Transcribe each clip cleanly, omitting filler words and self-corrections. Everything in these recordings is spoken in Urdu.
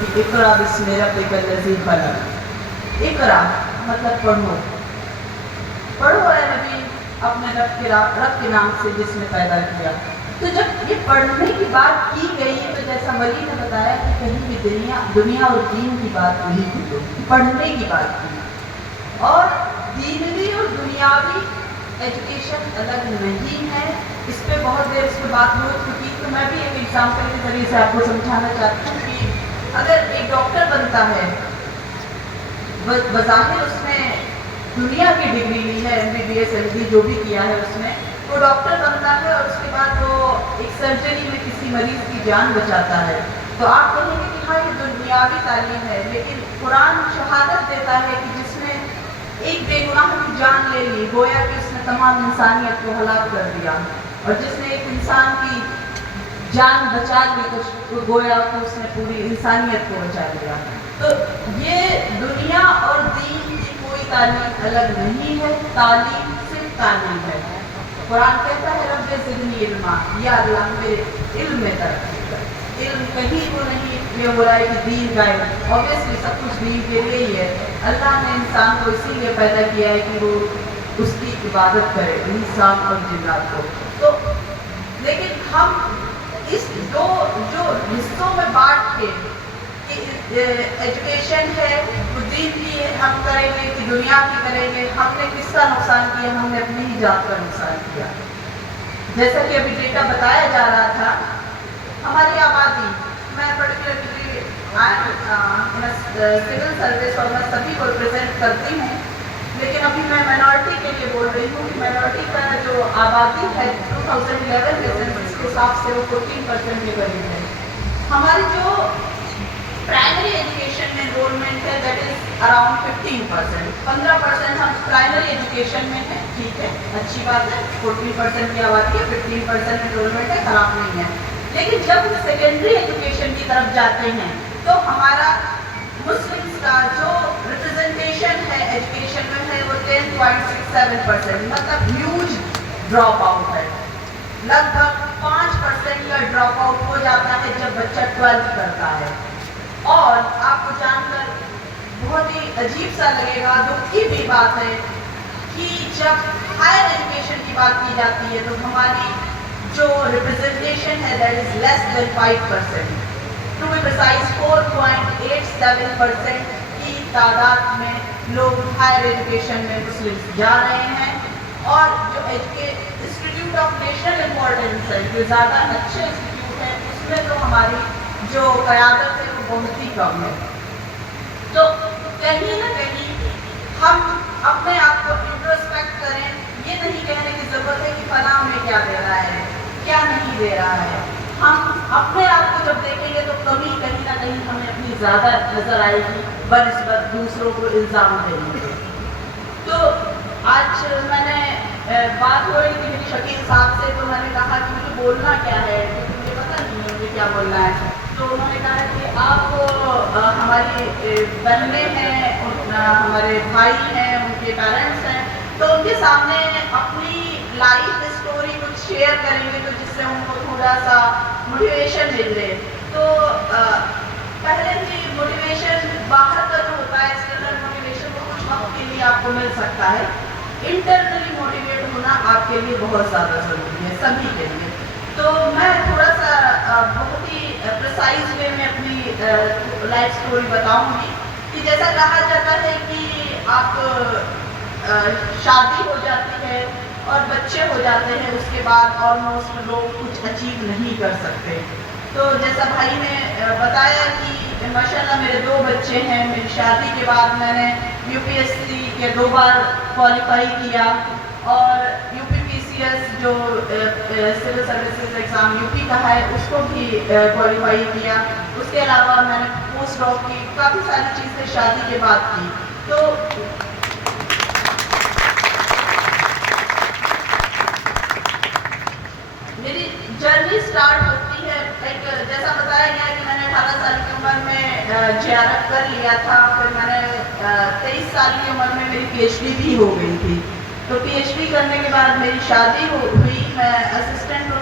کہ اقرا بسم ربک الذی خلق، اقرا مطلب پڑھو، پڑھو اے نبی اپنے رب کے نام سے جس نے پیدا کیا۔ تو جب یہ پڑھنے کی بات کی گئی ہے تو جیسا ولی نے بتایا کہ کہیں بھی دنیا اور دین کی بات نہیں کی گئی، پڑھنے کی بات کی، اور دینوی اور دنیاوی ایجوکیشن الگ نہیں ہے۔ اس پہ بہت دیر اس پہ بات ہو چکی، تو میں بھی ایک ایگزامپل کے ذریعے سے آپ کو سمجھانا چاہتی ہوں کہ اگر ایک ڈاکٹر بنتا ہے، بظاہر اس نے دنیا کی ڈگری لی ہے، MBBS LD جو بھی کیا ہے اس نے، وہ ڈاکٹر بنتا ہے اور اس کے بعد وہ ایک سرجری میں کسی مریض کی جان بچاتا ہے، تو آپ کہیں گے کہ ہاں یہ دنیاوی تعلیم ہے، لیکن قرآن شہادت دیتا ہے کہ جس نے ایک بے گناہ کی جان لے لی، گویا کہ اس نے تمام انسانیت کو ہلاک کر دیا، اور جس نے ایک انسان کی جان بچا لی تو گویا کہ اس نے پوری انسانیت کو بچا لیا۔ تو یہ دنیا اور دین کی کوئی تعلیم الگ نہیں ہے، تعلیم صرف تعلیم ہے۔ قرآن کہتا ہے رب زدنی علما، یا اللہ میرے علم میں ترقی کر، علم کہیں وہ نہیں یہ ہو رہا ہے کہ دین غائب، اوبیسلی سب کچھ دین کے لیے ہی ہے، اللہ نے انسان کو اسی لیے پیدا کیا ہے کہ وہ اس کی عبادت کرے، انسان اور جنات کو۔ تو لیکن ہم اس جو حصوں میں بانٹ کے ایجوکیشن ہے وہ دین کی ہم کریں گے کہ دنیا کی کریں گے، ہم نے کس کا نقصان کیا؟ ہم نے اپنی ہی ذات کا نقصان کیا۔ جیسا کہ ابھی ڈیٹا بتایا جا رہا تھا، ہماری آبادی، میں پرٹیکولرلی سول سروس اور میں سبھی کو ریپرزینٹ کرتی ہوں، لیکن ابھی میں مائنورٹی کے لیے بول رہی ہوں کہ مائنورٹی کا جو آبادی ہے 2011 کے سینسس کے حساب سے وہ 14% کے قریب ہے۔ ہماری جو پرائمری ایجوکیشن میں انرولمنٹ ہے دیٹ از اراؤنڈ 15%، 15% ہم پرائمری ایجوکیشن میں ہیں، ٹھیک ہے اچھی بات ہے، 14% کی آبادی ہے، 15% انرولمنٹ ہے، خراب نہیں ہے، لیکن جب سیکنڈری ایجوکیشن کی طرف جاتے ہیں تو ہمارا مسلمس کا جو ریپرزنٹیشن ہے ایجوکیشن میں ہے وہ 10.67%، مطلب ہیوج ڈراپ آؤٹ ہے، لگ بھگ 5% کا ڈراپ آؤٹ ہو جاتا ہے جب بچہ 12 کرتا ہے۔ اور آپ کو جان کر بہت ہی عجیب سا لگے گا، دکھ کی بھی بات ہے کہ جب ہائر ایجوکیشن کی بات کی جاتی ہے تو ہماری جو ریپرزنٹیشن ہے that is less than 5%، to be precise 4.87% کی تعداد میں لوگ ہائر ایجوکیشن میں مسلم جا رہے ہیں، اور جو انسٹیٹیوٹ آف نیشنل امپورٹنس ہے، جو زیادہ اچھے انسٹیٹیوٹ ہیں، اس میں تو ہماری جو قیادت ہے وہ بہت ہی کم ہے۔ تو کہیں نہ کہیں ہم اپنے آپ کو انٹروسپیکٹ کریں، یہ نہیں کہنے کی ضرورت ہے کہ فلاں ہمیں کیا دے رہا ہے کیا نہیں دے رہا ہے، ہم اپنے آپ کو جب دیکھیں گے تو کمی کہیں نہ کہیں ہمیں اپنی زیادہ نظر آئے گی بنسبت دوسروں کو الزام دینے کے۔ تو آج میں نے بات ہو رہی تھی میری شکیل صاحب سے، تو میں نے کہا کہ مجھے بولنا کیا ہے کیونکہ مجھے پتہ نہیں ہے مجھے کیا بولنا ہے، تو انہوں نے کہا کہ آپ ہماری بہنیں ہیں، ہمارے بھائی ہیں، ان کے پیرنٹس ہیں، تو ان کے سامنے اپنی لائف اسٹوری کچھ شیئر کریں گے تو جس سے ان کو تھوڑا سا موٹیویشن مل جائے۔ تو پہلے بھی موٹیویشن باہر کا جو ہوتا ہے ایکسٹرنل موٹیویشن وہ کچھ وقت کے لیے آپ کو مل سکتا ہے، انٹرنلی موٹیویٹ ہونا آپ کے لیے بہت زیادہ ضروری ہے، سبھی کے لیے۔ تو میں تھوڑا سا بہت ہی پریسائز وے میں اپنی لائف اسٹوری بتاؤں گی کہ جیسا کہا جاتا ہے کہ آپ شادی ہو جاتی ہے اور بچے ہو جاتے ہیں، اس کے بعد آلموسٹ لوگ کچھ اچیو نہیں کر سکتے۔ تو جیسا بھائی نے بتایا کہ ماشاءاللہ میرے 2 بچے ہیں، میری شادی کے بعد میں نے UPSC کے 2 بار کوالیفائی کیا، اور UPPCS جو سول سروسز ایگزام UP کا ہے اس کو بھی کوالیفائی کیا۔ اس کے علاوہ میں نے پوسٹ ڈاک کی، کافی ساری چیزیں شادی کے بعد کی۔ تو میری جرنی اسٹارٹ ہوتی ہے ایک جیسا بتایا گیا کہ میں نے 18 سال کی عمر میں جیارت کر لیا تھا، پھر میں نے 23 سال کی عمر میں میری PhD بھی ہو گئی تھی۔ تو PhD کرنے کے بعد میری شادی ہوئی، میں اسسٹنٹ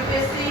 UPSC